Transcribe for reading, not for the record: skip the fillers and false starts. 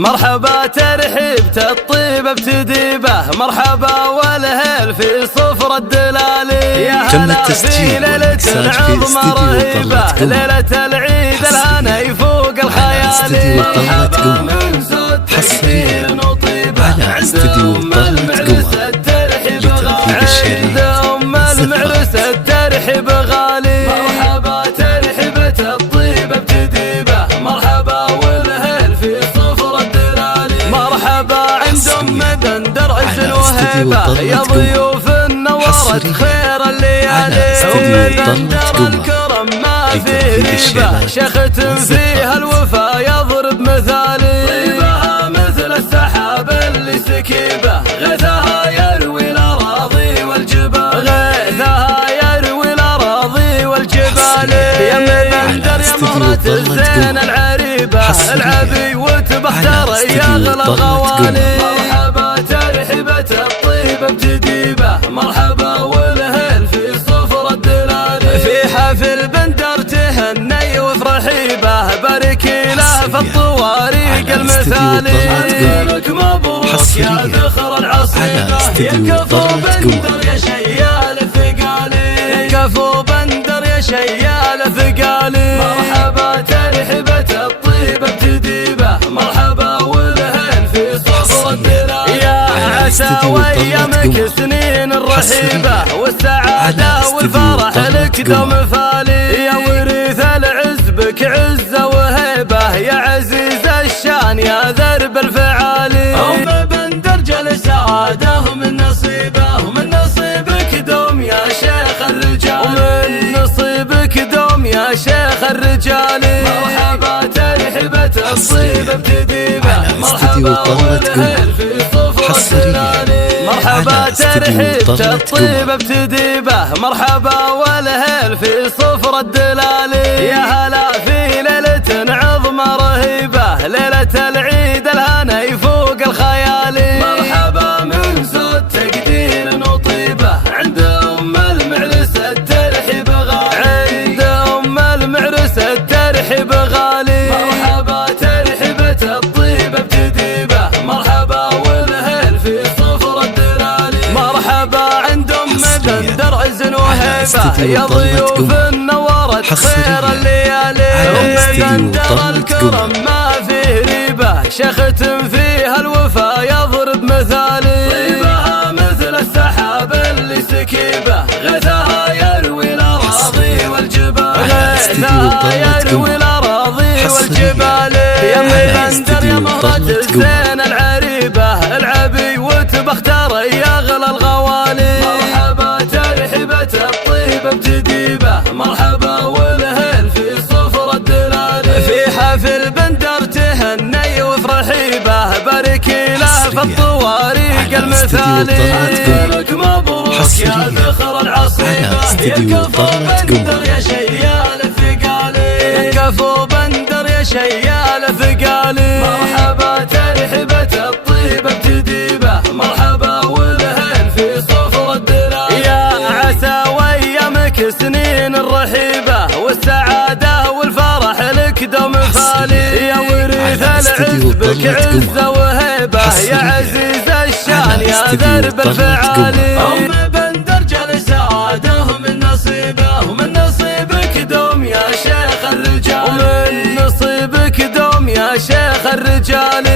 مرحبا ترحيبة الطيبة بتديبه، مرحبا والهيل في صفر الدلالي. يا هلا في ليلة عظمى رهيبة، ليلة العيد الهنا يفوق الخيالي. مرحبا من زود تكبير وطيبة عند أم المعرس الترحيب غالي، عند أم المعرس الترحيب غالي. مرحبا ترحيبة الطيبة بتديبه، مرحبا والهيل في صفر الدلالي. مرحبا عند أم بندر عز وهيبة، يا ضيوف نورت خير الليالي. أم بندر الكرم ما فيه ريبة، شخت فيها الوفا يضرب مثالي. طيبها مثل السحاب اللي سكيبه، غيثها يروي الأراضي والجبال، غيثها يروي الأراضي والجبال. يا بندر يا مرات الزين العريبة، العبي وتبختر يا أغلى الغوالي. مرحبا ترحيبة الطيبة بتديبه، مرحبا والهيل في صفر الدلالي. في حفل بندر تهني وافرحي به، باركي له في الطواريق المثالي. لك مبروك يا ذخر العصيبة، يا كفو بندر يا شيال الثقالي، كفو بندر يا شيال الثقالي. مرحبا ترحيبة الطيبة بتديبه، مرحبا والهيل في صفر الدلالي. يا عسى وايامك سنين الرحيبة، والسعادة والفرح لك دوم فالي. يا وريث العز بك عزة وهيبة، يا عزيز الشان يا ذرب الفعالي. أم بندر جل سعادة ومن نصيبه، ومن نصيبك دوم يا شيخ الرجال، ومن نصيبك دوم يا شيخ الرجال. مرحبا ترحيبة الطيبة بتديبه، مرحبا والهيل في صفر الدلالي. مرحبا ترحيبة الطيبة بتديبه، مرحبا والهيل في صفر الدلالي. يا هلا في ليلة عظمى رهيبة، ليلة العيد الهنا يفوق الخيالي. مرحبا من زود تقدير وطيبة عند أم المعرس الترحيب غالي، عند أم المعرس الترحيب غالي. مرحبا ترحيبة الطيبة بتديبه، مرحبا والهيل في صفر الدلالي. مرحبا عند أم بندر عز وهيبة، يا ضيوف نورت خير الليالي. أم بندر الكرم ما فيه ريبة، شخت فيها الوفا يضرب مثالي. طيبها مثل السحاب اللي سكيبه، غيثها يروي الأراضي والجبال، غيثها يروي الأراضي والجبال. يا بندر يا مرات الزين العريبة، العبي وتبختر يا أغلى الغوالي. مرحبا ترحيبة الطيبة بتديبه، مرحبا والهيل في صفر الدلالي. في حفل بندر تهني وافرحي به، باركي له في الطواريق المثالي. لك مبروك يا ذخر العصيبة، يا كفو بندر يا شيال الثقالي، كفو بندر يا شيال الثقالي. مرحبا ترحيبة الطيبة بتديبه، مرحبا والهيل في صفر الدلالي. يا عسى وايامك سنين الرحيبة، والسعادة والفرح لك دوم فالي. يا وريث العز بك عزة وهيبة، يا عزيز الشان يا ذرب الفعالي. أم بندر جل سعادة ومن نصيبه، ومن نصيبك دوم يا شيخ الرجال، ومن نصيبك دوم يا شيخ الرجال.